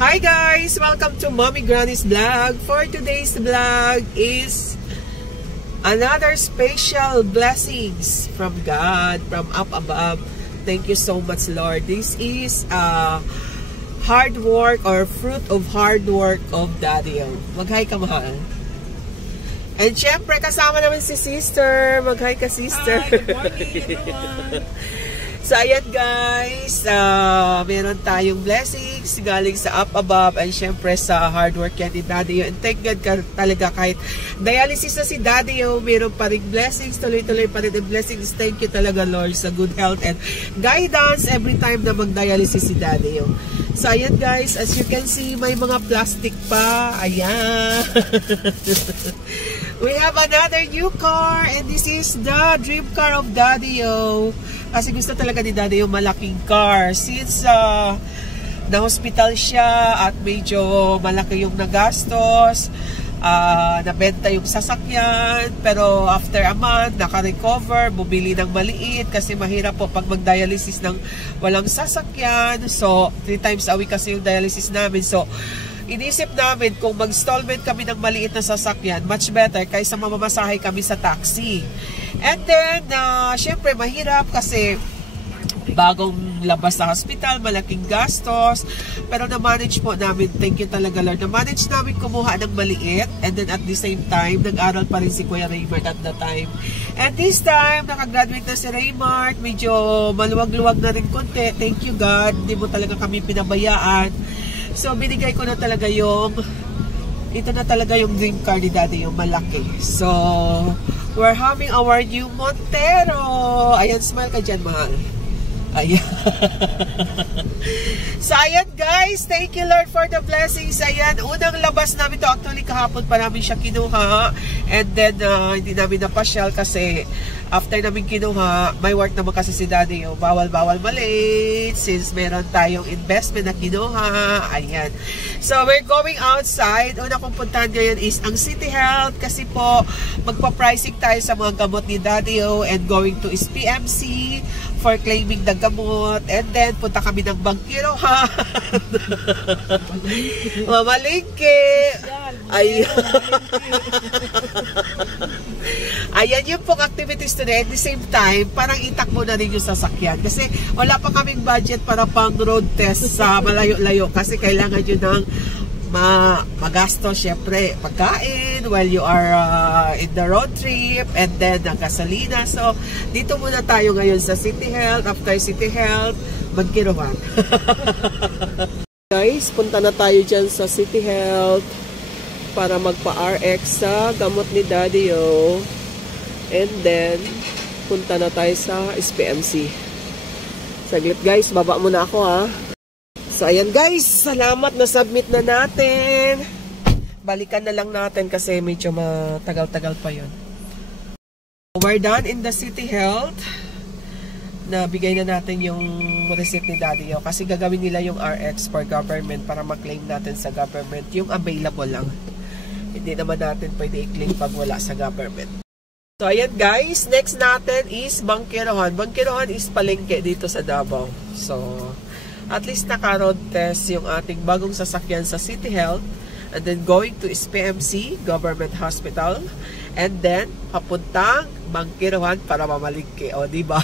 Hi guys! Welcome to Mommy Granny's vlog. For today's vlog is another special blessings from God, from up above. Thank you so much, Lord. This is hard work or fruit of hard work of Daddy. Mag-hi ka, mahal. And syempre, kasama naman si sister. Mag-hi ka, sister. Hi, good morning, everyone. So, ayan guys, meron tayong blessings galing sa up above and syempre sa hard work yan ni Daddy. And thank God ka talaga kahit dialysis na si Daddy, meron pa rin blessings, tuloy-tuloy pa rin ang blessings. Thank you talaga, Lord, sa good health and guidance every time na mag-dialysis si Daddy. So, ayan guys, as you can see, may mga plastic pa. Ayan. We have another new car and this is the dream car of Daddy. Kasi gusto talaga ni Daddy yung malaking car. Since na-hospital siya at medyo malaki yung nagastos, nabenta yung sasakyan, pero after a month, naka-recover, bumili ng maliit kasi mahirap po pag mag-dialysis ng walang sasakyan. So, 3 times a week kasi yung dialysis namin. So, inisip namin kung mag-installment kami ng maliit na sasakyan, much better kaysa mamamasahe kami sa taxi. And then, syempre, mahirap kasi bagong labas sa hospital, malaking gastos. Pero na-manage po namin, thank you talaga, Lord. Na-manage namin kumuha ng maliit. And then at the same time, nag-aral pa rin si Kuya Raymart at the time. And this time, nakagraduate na si Raymart. Medyo maluwag-luwag na rin konti. Thank you, God. Hindi mo talaga kami pinabayaan. So, binigay ko na talaga ito na talaga yung dream car ni Daddy, yung malaki. So, we're having our new Montero. Ayan, smile ka dyan, mahal. Ayan. So, ayan guys, thank you Lord for the blessings. Ayan, unang labas namin to. Actually, kahapon pa namin siya kinuha. And then, hindi namin napasyal kasi after namin kinuha, may work naman kasi si Daddy. Bawal-bawal malate since meron tayong investment na kinuha. Ayan. So, we're going outside. Una kong puntahan ngayon is ang City Health kasi po, magpa-pricing tayo sa mga gamot ni Daddy and going to SPMC for claiming the gamot. And then, punta kami ng Bangkirohan. Mamalingke. Ayan. Ayan yung pong activities today. At the same time, parang itakbo na rin yung sasakyan. Kasi wala pa kaming budget para pang road test sa malayo-layo. Kasi kailangan yun ng magasto, syempre, pagkain while you are in the road trip and then ang gasolina. So, dito muna tayo ngayon sa City Health. After City Health, Bangkirohan. Guys, punta na tayo dyan sa City Health para magpa-RX sa gamot ni Daddy. And then, punta na tayo sa SPMC. Saglit guys, baba muna ako ha. So, ayan guys, salamat na submit na natin. Balikan na lang natin kasi medyo matagal-tagal pa yun. We're done in the City Health. Nabigay na natin yung receipt ni Daddy. Kasi gagawin nila yung RX for government para mag-claim natin sa government. Yung available lang. Hindi naman natin pwede i-claim pag wala sa government. So, ayan guys, next natin is Bangkirohan. Bangkirohan is palengke dito sa Davao. So, at least naka-road test yung ating bagong sasakyan sa City Health. And then going to SPMC, Government Hospital. And then, papuntang Bangkirohan para mamalingke. O, diba?